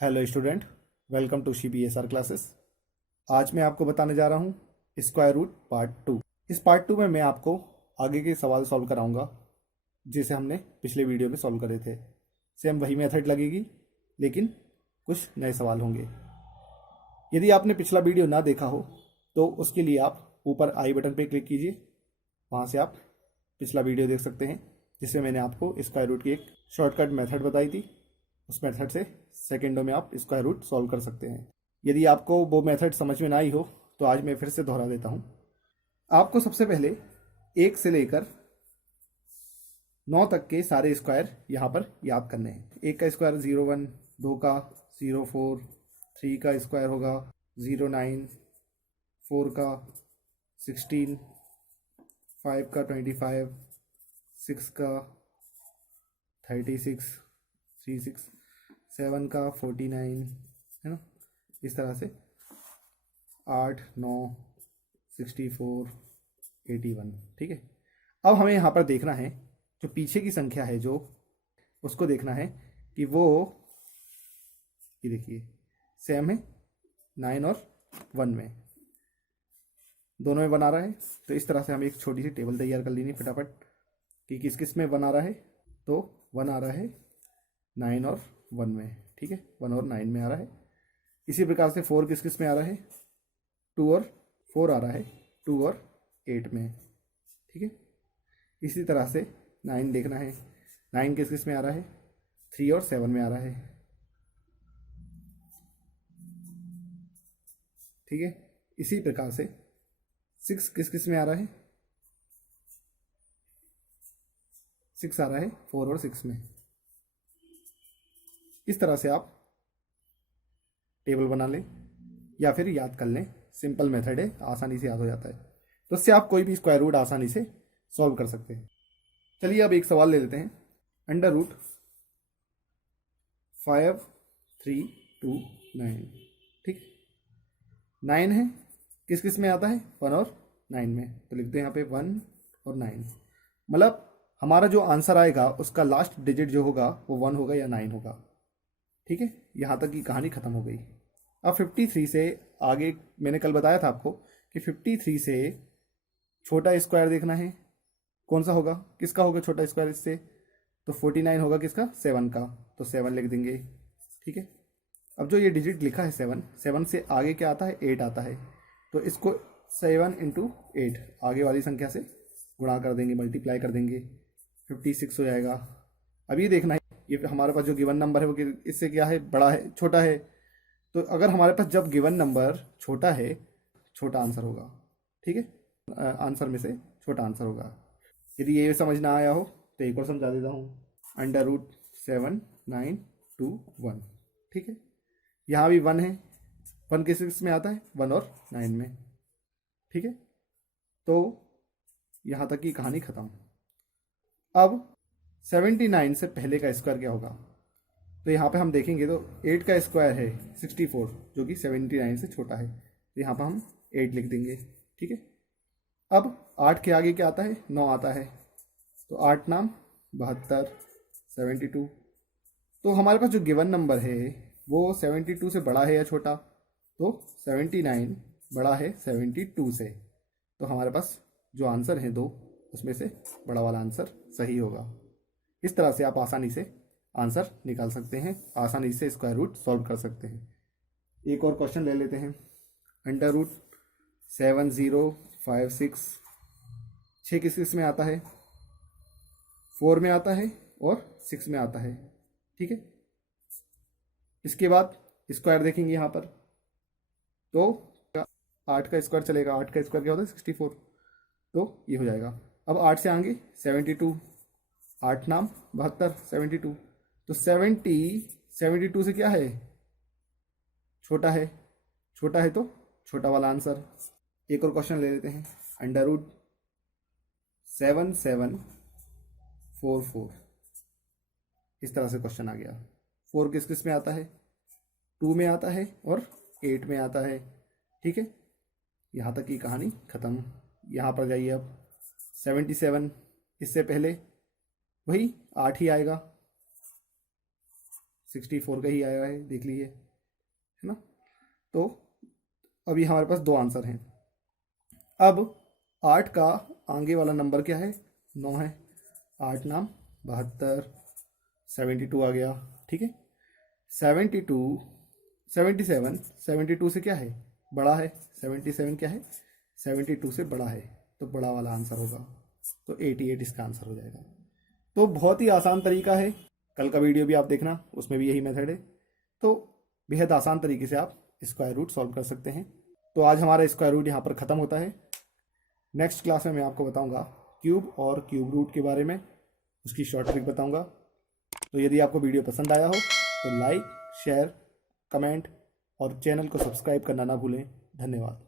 Hello student, welcome to CBSR classes. आज मैं आपको बताने जा रहा हूँ स्क्वायर रूट पार्ट 2। इस पार्ट 2 में मैं आपको आगे के सवाल सॉल्व कराऊंगा जिसे हमने पिछले वीडियो में सॉल्व करे थे। सेम वही मेथड लगेगी लेकिन कुछ नए सवाल होंगे। यदि आपने पिछला वीडियो ना देखा हो तो उसके लिए आप ऊपर आई बटन पर क्लिक कीजिए, वहाँ से आप पिछला वीडियो देख सकते हैं जिसमें मैंने आपको स्क्वायर रूट की एक शॉर्टकट मेथड बताई थी। उस मेथड से सेकेंडों में आप स्क्वायर रूट सॉल्व कर सकते हैं। यदि आपको वो मेथड समझ में ना आई हो तो आज मैं फिर से दोहरा देता हूँ। आपको सबसे पहले 1 से लेकर 9 तक के सारे स्क्वायर यहाँ पर याद करने हैं। 1 का स्क्वायर 01, 2 का 04, 3 का स्क्वायर होगा 09, 4 का 16, 5 का 25, 6 का 36, 36, 7 का 49, है ना। इस तरह से 8, 9, 64, 81। ठीक है, अब हमें यहाँ पर देखना है जो पीछे की संख्या है, जो उसको देखना है कि वो, ये देखिए सेम है 9 और 1 में, दोनों में बना रहा है। तो इस तरह से हमें एक छोटी सी टेबल तैयार कर लेनी फटाफट कि किस किस में बना रहा है। तो 1 आ रहा है 9 और 1 में, ठीक है, 1 और 9 में आ रहा है। इसी प्रकार से 4 किस किस में आ रहा है, 2 और 4 आ रहा है 2 और 8 में, ठीक है। इसी तरह से 9 देखना है, 9 किस किस में आ रहा है, 3 और 7 में आ रहा है, ठीक है। इसी प्रकार से 6 किस किस में आ रहा है, 6 आ रहा है 4 और 6 में। इस तरह से आप टेबल बना लें या फिर याद कर लें, सिंपल मेथड है, आसानी से याद हो जाता है। तो इससे आप कोई भी स्क्वायर रूट आसानी से सॉल्व कर सकते हैं। चलिए अब एक सवाल ले लेते हैं। अंडर रूट 5, 3, 2, 9, ठीक। 9 है, किस किस में आता है, 1 और 9 में। तो लिखते हैं यहाँ पे 1 और 9, मतलब हमारा जो आंसर आएगा उसका लास्ट डिजिट जो होगा वो 1 होगा या 9 होगा, ठीक है। यहाँ तक की कहानी खत्म हो गई। अब 53 से आगे मैंने कल बताया था आपको कि 53 से छोटा स्क्वायर देखना है, कौन सा होगा, किसका होगा छोटा स्क्वायर इससे। तो 49 होगा किसका, 7 का, तो 7 लिख देंगे, ठीक है। अब जो ये डिजिट लिखा है 7, 7 से आगे क्या आता है, 8 आता है। तो इसको 7 इंटू 8 आगे वाली संख्या से गुणा कर देंगे, मल्टीप्लाई कर देंगे, 56 हो जाएगा। अब ये देखना है ये हमारे पास जो गिवन नंबर है वो इससे क्या है, बड़ा है छोटा है। तो अगर हमारे पास जब गिवन नंबर छोटा है, छोटा आंसर होगा, ठीक है, आंसर में से छोटा आंसर होगा। यदि ये समझ ना आया हो तो एक और समझा देता हूँ। अंडर रूट 7, 9, 2, 1, ठीक है। यहाँ भी 1 है, 1 किस में आता है, 1 और 9 में, ठीक है। तो यहाँ तक की कहानी खत्म। अब 79 से पहले का स्क्वायर क्या होगा, तो यहाँ पे हम देखेंगे तो 8 का स्क्वायर है 64, जो कि 79 से छोटा है। तो यहाँ पर हम 8 लिख देंगे, ठीक है। अब 8 के आगे क्या आता है, 9 आता है। तो 8 नाम 72, 72। तो हमारे पास जो गिवन नंबर है वो 72 से बड़ा है या छोटा, तो 79 बड़ा है 72 से। तो हमारे पास जो आंसर है दो, उसमें से बड़ा वाला आंसर सही होगा। इस तरह से आप आसानी से आंसर निकाल सकते हैं, आसानी से स्क्वायर रूट सॉल्व कर सकते हैं। एक और क्वेश्चन ले लेते हैं। अंडर रूट 7, 0, 5, 6, 6 किस किस में आता है, 4 में आता है और 6 में आता है, ठीक है। इसके बाद स्क्वायर देखेंगे यहाँ पर, तो 8 का स्क्वायर चलेगा, 8 का स्क्वायर क्या होता है 64, तो ये हो जाएगा। अब 8 से आगे 72, 8 नाम 72, 72। तो 72 से क्या है, छोटा है, छोटा है तो छोटा वाला आंसर। एक और क्वेश्चन ले लेते हैं। अंडर रूट 7, 7, 4, 4, इस तरह से क्वेश्चन आ गया। 4 किस किस में आता है, 2 में आता है और 8 में आता है, ठीक है। यहाँ तक की कहानी खत्म। यहाँ पर जाइए अब 77, इससे पहले वही 8 ही आएगा, 64 का ही आया है, देख लीजिए, है ना। तो अभी हमारे पास 2 आंसर हैं। अब 8 का आगे वाला नंबर क्या है? 9 है। 8 नाम 72, 72 आ गया, ठीक है। 72, 77, 72 से क्या है? बड़ा है। 77 क्या है? 72 से बड़ा है, तो बड़ा वाला आंसर होगा। तो 88 इसका आंसर हो जाएगा। तो बहुत ही आसान तरीका है, कल का वीडियो भी आप देखना, उसमें भी यही मेथड है। तो बेहद आसान तरीके से आप स्क्वायर रूट सॉल्व कर सकते हैं। तो आज हमारा स्क्वायर रूट यहाँ पर ख़त्म होता है। नेक्स्ट क्लास में मैं आपको बताऊँगा क्यूब और क्यूब रूट के बारे में, उसकी शॉर्ट ट्रिक बताऊँगा। तो यदि आपको वीडियो पसंद आया हो तो लाइक, शेयर, कमेंट और चैनल को सब्सक्राइब करना ना भूलें। धन्यवाद।